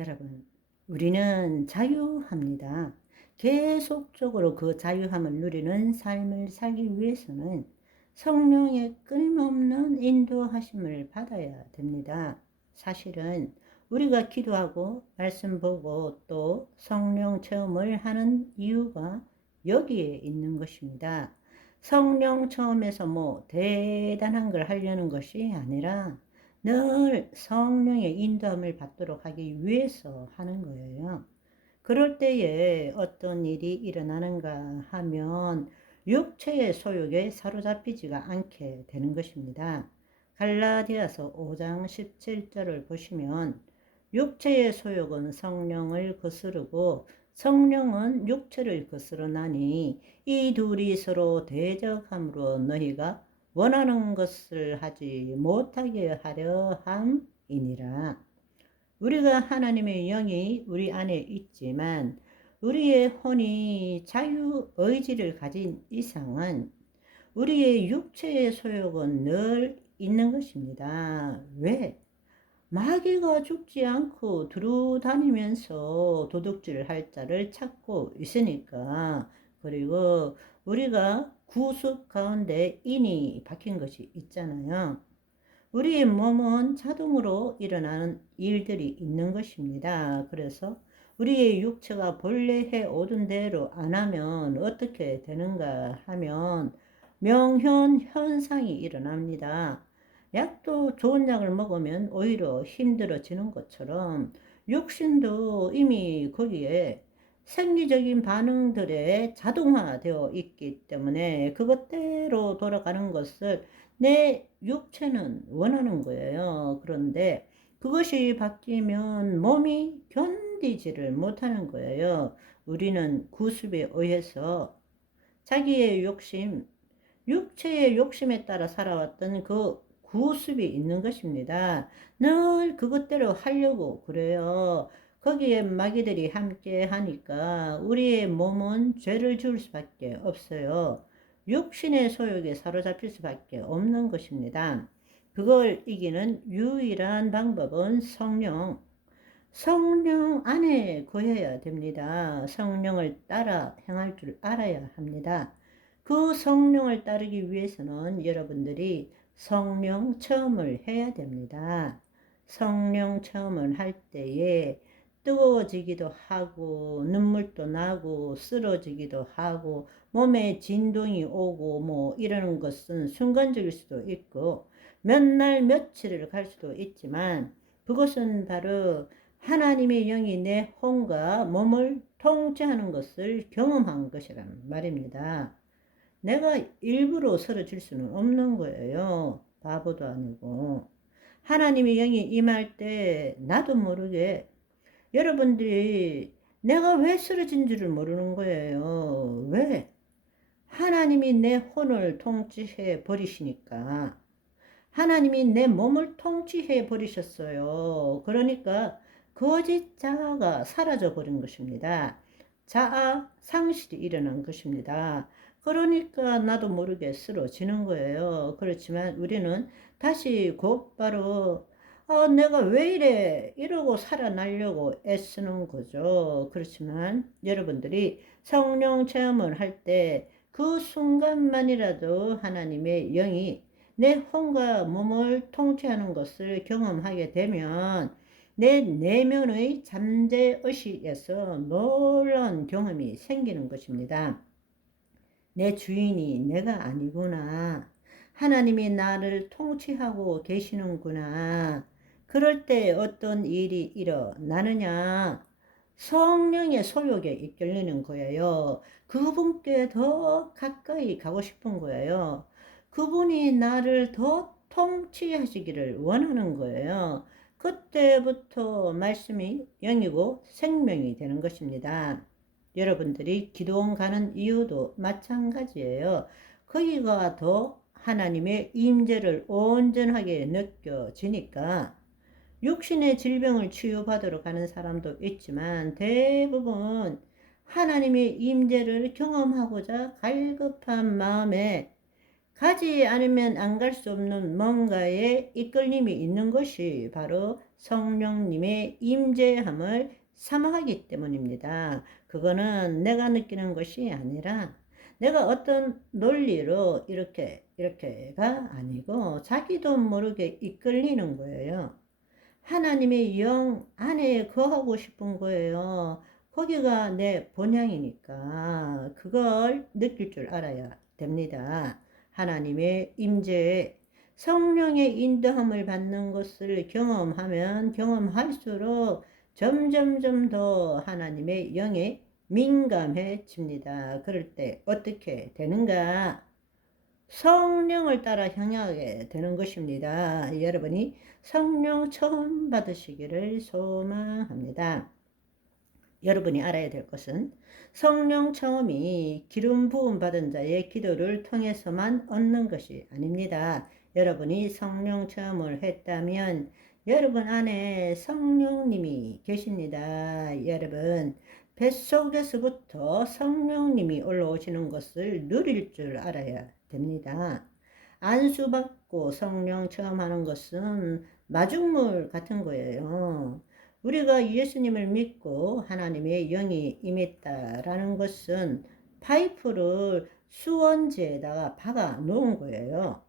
여러분, 우리는 자유합니다. 계속적으로 그 자유함을 누리는 삶을 살기 위해서는 성령의 끊임없는 인도하심을 받아야 됩니다. 사실은 우리가 기도하고 말씀 보고 또 성령 체험을 하는 이유가 여기에 있는 것입니다. 성령 체험에서 뭐 대단한 걸 하려는 것이 아니라 늘 성령의 인도함을 받도록 하기 위해서 하는 거예요. 그럴 때에 어떤 일이 일어나는가 하면 육체의 소욕에 사로잡히지가 않게 되는 것입니다. 갈라디아서 5장 17절을 보시면 육체의 소욕은 성령을 거스르고 성령은 육체를 거스르나니 이 둘이 서로 대적함으로 너희가 원하는 것을 하지 못하게 하려 함이니라. 우리가 하나님의 영이 우리 안에 있지만 우리의 혼이 자유의지를 가진 이상은 우리의 육체의 소욕은 늘 있는 것입니다. 왜? 마귀가 죽지 않고 두루다니면서 도둑질을 할 자를 찾고 있으니까. 그리고 우리가 구습 가운데 인이 박힌 것이 있잖아요. 우리의 몸은 자동으로 일어나는 일들이 있는 것입니다. 그래서 우리의 육체가 본래 해오던 대로 안 하면 어떻게 되는가 하면 명현 현상이 일어납니다. 약도 좋은 약을 먹으면 오히려 힘들어지는 것처럼 육신도 이미 거기에 생리적인 반응들에 자동화되어 있기 때문에 그것대로 돌아가는 것을 내 육체는 원하는 거예요. 그런데 그것이 바뀌면 몸이 견디지를 못하는 거예요. 우리는 구습에 의해서 자기의 욕심, 육체의 욕심에 따라 살아왔던 그 구습이 있는 것입니다. 늘 그것대로 하려고 그래요. 거기에 마귀들이 함께 하니까 우리의 몸은 죄를 지을 수밖에 없어요. 육신의 소욕에 사로잡힐 수밖에 없는 것입니다. 그걸 이기는 유일한 방법은 성령 안에 거해야 됩니다. 성령을 따라 행할 줄 알아야 합니다. 그 성령을 따르기 위해서는 여러분들이 성령 체험을 해야 됩니다. 성령 체험을 할 때에 뜨거워지기도 하고 눈물도 나고 쓰러지기도 하고 몸에 진동이 오고 뭐 이러는 것은 순간적일 수도 있고 몇 날 며칠을 갈 수도 있지만 그것은 바로 하나님의 영이 내 혼과 몸을 통제하는 것을 경험한 것이란 말입니다. 내가 일부러 쓰러질 수는 없는 거예요. 바보도 아니고. 하나님의 영이 임할 때 나도 모르게 여러분들이 내가 왜 쓰러진 줄을 모르는 거예요. 왜? 하나님이 내 혼을 통치해 버리시니까. 하나님이 내 몸을 통치해 버리셨어요. 그러니까 거짓 자아가 사라져 버린 것입니다. 자아 상실이 일어난 것입니다. 그러니까 나도 모르게 쓰러지는 거예요. 그렇지만 우리는 다시 곧바로 내가 왜 이래 이러고 살아나려고 애쓰는 거죠. 그렇지만 여러분들이 성령 체험을 할 때 그 순간만이라도 하나님의 영이 내 혼과 몸을 통치하는 것을 경험하게 되면 내 내면의 잠재의식에서 놀라운 경험이 생기는 것입니다. 내 주인이 내가 아니구나. 하나님이 나를 통치하고 계시는구나. 그럴 때 어떤 일이 일어나느냐? 성령의 소욕에 이끌리는 거예요. 그분께 더 가까이 가고 싶은 거예요. 그분이 나를 더 통치하시기를 원하는 거예요. 그때부터 말씀이 영이고 생명이 되는 것입니다. 여러분들이 기도원 가는 이유도 마찬가지예요. 거기가 더 하나님의 임재를 온전하게 느껴지니까 육신의 질병을 치유받으러 가는 사람도 있지만 대부분 하나님의 임재를 경험하고자 갈급한 마음에 가지 않으면 안 갈 수 없는 뭔가에 이끌림이 있는 것이 바로 성령님의 임재함을 사모하기 때문입니다. 그거는 내가 느끼는 것이 아니라 내가 어떤 논리로 이렇게가 아니고 자기도 모르게 이끌리는 거예요. 하나님의 영 안에 거하고 싶은 거예요. 거기가 내 본향이니까 그걸 느낄 줄 알아야 됩니다. 하나님의 임재에 성령의 인도함을 받는 것을 경험하면 경험할수록 점점점 더 하나님의 영에 민감해집니다. 그럴 때 어떻게 되는가? 성령을 따라 향하게 되는 것입니다. 여러분이 성령 처음 받으시기를 소망합니다. 여러분이 알아야 될 것은 성령 처음이 기름 부음 받은 자의 기도를 통해서만 얻는 것이 아닙니다. 여러분이 성령 체험을 했다면 여러분 안에 성령님이 계십니다. 여러분 뱃속에서부터 성령님이 올라오시는 것을 누릴 줄 알아야 됩니다. 안수받고 성령 체험하는 것은 마중물 같은 거예요. 우리가 예수님을 믿고 하나님의 영이 임했다라는 것은 파이프를 수원지에다가 박아 놓은 거예요.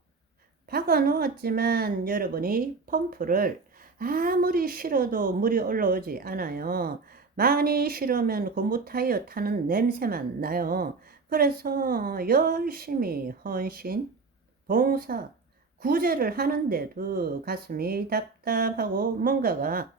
박아 놓았지만 여러분이 펌프를 아무리 실어도 물이 올라오지 않아요. 많이 실으면 고무 타이어 타는 냄새만 나요. 그래서 열심히 헌신, 봉사, 구제를 하는데도 가슴이 답답하고 뭔가가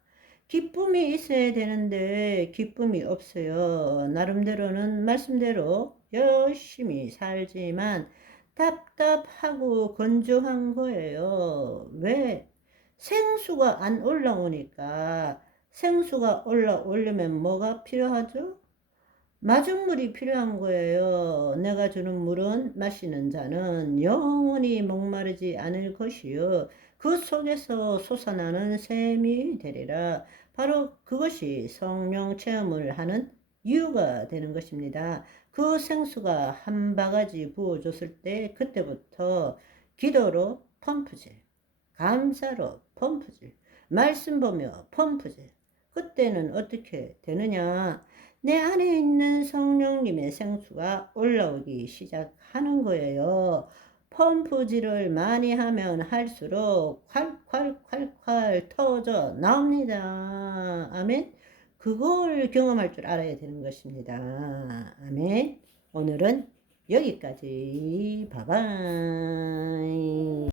기쁨이 있어야 되는데 기쁨이 없어요. 나름대로는 말씀대로 열심히 살지만 답답하고 건조한 거예요. 왜? 생수가 안 올라오니까. 생수가 올라오려면 뭐가 필요하죠? 마중물이 필요한 거예요. 내가 주는 물은 마시는 자는 영원히 목마르지 않을 것이요. 그 속에서 솟아나는 샘이 되리라. 바로 그것이 성령 체험을 하는 이유가 되는 것입니다. 그 생수가 한 바가지 부어줬을 때 그때부터 기도로 펌프질, 감사로 펌프질, 말씀 보며 펌프질. 그때는 어떻게 되느냐? 내 안에 있는 성령님의 생수가 올라오기 시작하는 거예요. 펌프질을 많이 하면 할수록 콸콸콸콸 터져 나옵니다. 아멘. 그걸 경험할 줄 알아야 되는 것입니다. 아멘. 오늘은 여기까지. 바이바이.